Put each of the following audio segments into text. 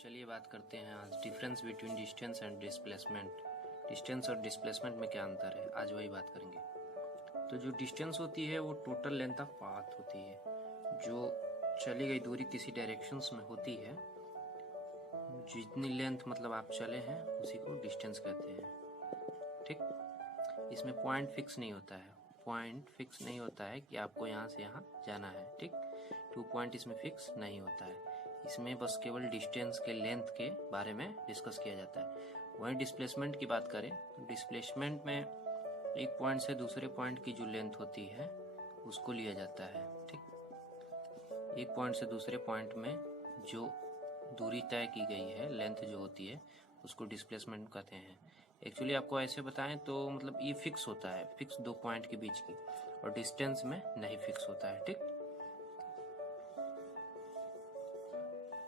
चलिए बात करते हैं आज difference between distance and displacement. Distance और डिस्प्लेसमेंट में क्या अंतर है, आज वही बात करेंगे। तो जो डिस्टेंस होती है वो टोटल लेंथ ऑफ पाथ होती है, जो चली गई दूरी किसी डायरेक्शंस में होती है। जितनी लेंथ मतलब आप चले हैं उसी को डिस्टेंस कहते हैं। ठीक, इसमें पॉइंट फिक्स नहीं होता है। पॉइंट फिक्स नहीं होता है कि आपको यहाँ से यहाँ जाना है। ठीक, 2 पॉइंट इसमें फिक्स नहीं होता है। इसमें बस केवल डिस्टेंस के लेंथ के बारे में डिस्कस किया जाता है। वहीं डिस्प्लेसमेंट की बात करें तो डिस्प्लेसमेंट में एक पॉइंट से दूसरे पॉइंट की जो लेंथ होती है उसको लिया जाता है। ठीक, एक पॉइंट से दूसरे पॉइंट में जो दूरी तय की गई है, लेंथ जो होती है, उसको डिस्प्लेसमेंट कहते हैं। एक्चुअली आपको ऐसे बताएं तो मतलब ये फिक्स होता है, फिक्स 2 पॉइंट के बीच की, और डिस्टेंस में नहीं फिक्स होता है। ठीक,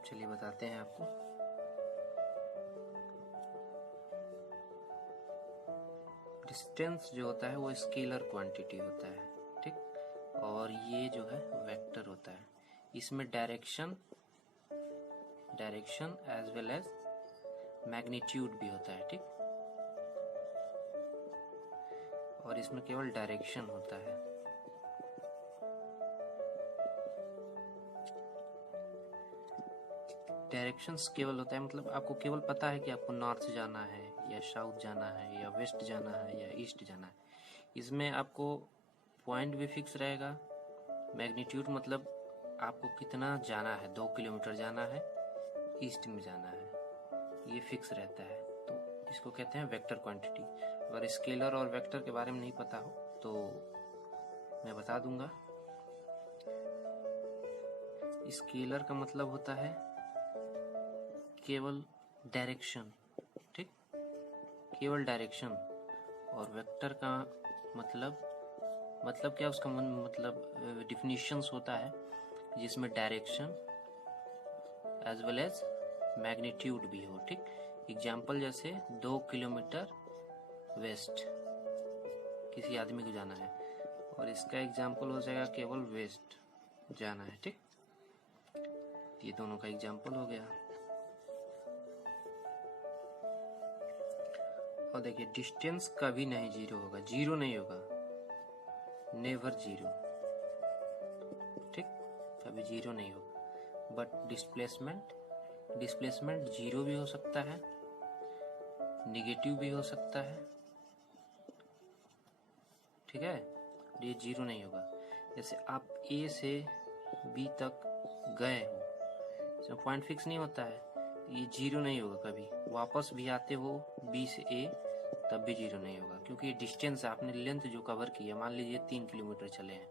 चलिए बताते हैं आपको। डिस्टेंस जो होता है वो स्केलर क्वांटिटी होता है। ठीक, और ये जो है वेक्टर होता है। इसमें direction as well as magnitude भी होता है। ठीक, और इसमें केवल डायरेक्शन होता है। डायरेक्शंस केवल होता है, मतलब आपको केवल पता है कि आपको नॉर्थ जाना है या साउथ जाना है या वेस्ट जाना है या ईस्ट जाना है। इसमें आपको पॉइंट भी फिक्स रहेगा। मैग्नीट्यूड मतलब आपको कितना जाना है, 2 किलोमीटर जाना है, ईस्ट में जाना है, ये फिक्स रहता है। तो इसको कहते हैं वेक्टर क्वांटिटी। अगर स्केलर और वेक्टर के बारे में नहीं पता हो तो मैं बता दूंगा। स्केलर का मतलब होता है केवल डायरेक्शन। ठीक, केवल डायरेक्शन। और वेक्टर का मतलब क्या, उसका मतलब डिफिनीशंस होता है जिसमें direction as well as magnitude भी हो। ठीक, एग्जाम्पल जैसे 2 किलोमीटर वेस्ट किसी आदमी को जाना है, और इसका एग्जाम्पल हो जाएगा केवल वेस्ट जाना है। ठीक, ये दोनों का एग्जाम्पल हो गया। और देखिए डिस्टेंस कभी नहीं जीरो होगा, जीरो नहीं होगा, नेवर जीरो। ठीक, कभी जीरो नहीं होगा। बट डिस्प्लेसमेंट जीरो भी हो सकता है, निगेटिव भी हो सकता है। ठीक है, ये जीरो नहीं होगा। जैसे आप ए से बी तक गए हो, इसमें पॉइंट फिक्स नहीं होता है, ये जीरो नहीं होगा कभी। वापस भी आते हो बी से ए तब भी जीरो नहीं होगा, क्योंकि ये डिस्टेंस आपने लेंथ जो कवर की है, मान लीजिए 3 किलोमीटर चले हैं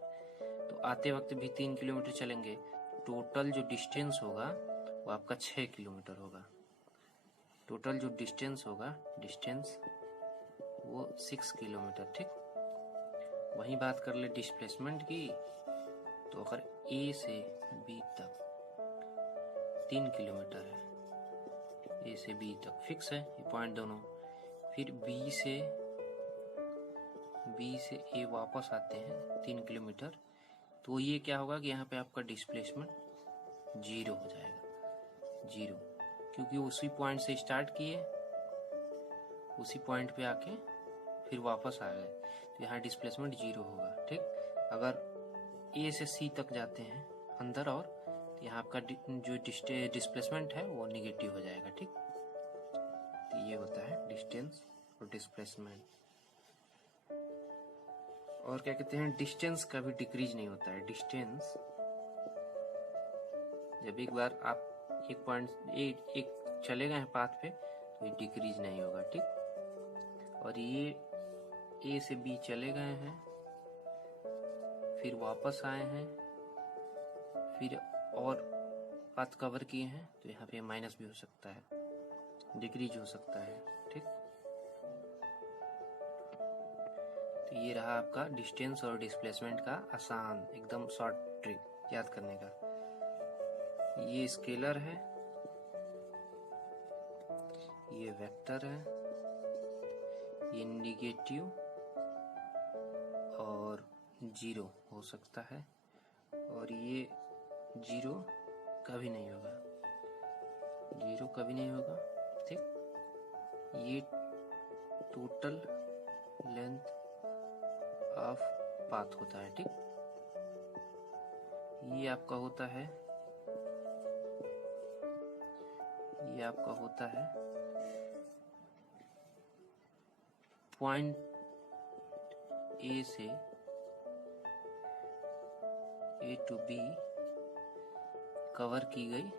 तो आते वक्त भी 3 किलोमीटर चलेंगे। टोटल जो डिस्टेंस होगा वो आपका 6 किलोमीटर होगा। टोटल जो डिस्टेंस होगा, डिस्टेंस वो 6 किलोमीटर। ठीक, वहीं बात कर ले डिस्प्लेसमेंट की, तो अगर ए से बी तक 3 किलोमीटर है, ए से बी तक फिक्स है ये पॉइंट दोनों। फिर बी से ए वापस आते हैं 3 किलोमीटर, तो ये क्या होगा कि यहाँ पे आपका डिस्प्लेसमेंट जीरो हो जाएगा। जीरो, क्योंकि उसी पॉइंट से स्टार्ट किए, उसी पॉइंट पे आके फिर वापस आ गए, तो यहाँ डिस्प्लेसमेंट जीरो होगा। ठीक, अगर ए से सी तक जाते हैं अंदर, और तो यहाँ आपका जो डिस्प्लेसमेंट है वो निगेटिव हो जाएगा। ठीक, तो ये होता है डिस्टेंस और डिस्प्लेसमेंट। और क्या कहते हैं, डिस्टेंस कभी डिक्रीज नहीं होता है। डिस्टेंस जब एक बार आप एक पॉइंट एक चले गए हैं पाथ पे, तो ये डिक्रीज नहीं होगा। ठीक, और ये ए से बी चले गए हैं, फिर वापस आए हैं, फिर और पाथ कवर किए हैं, तो यहाँ पे माइनस भी हो सकता है, डिक्रीज हो सकता है। ठीक, तो ये रहा आपका डिस्टेंस और डिस्प्लेसमेंट का आसान एकदम शॉर्ट ट्रिक याद करने का। ये स्केलर है, ये वेक्टर है, ये निगेटिव और जीरो हो सकता है, और ये जीरो कभी नहीं होगा। जीरो कभी नहीं होगा, ठीक। ये टोटल लेंथ ऑफ पाथ होता है, ठीक। ये आपका होता है, ये आपका होता है पॉइंट ए से ए टू बी कवर की गई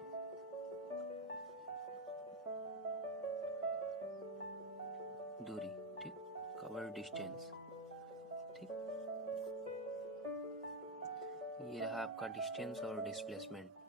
दूरी, ठीक, कवर डिस्टेंस, ठीक। ये रहा आपका डिस्टेंस और डिस्प्लेसमेंट।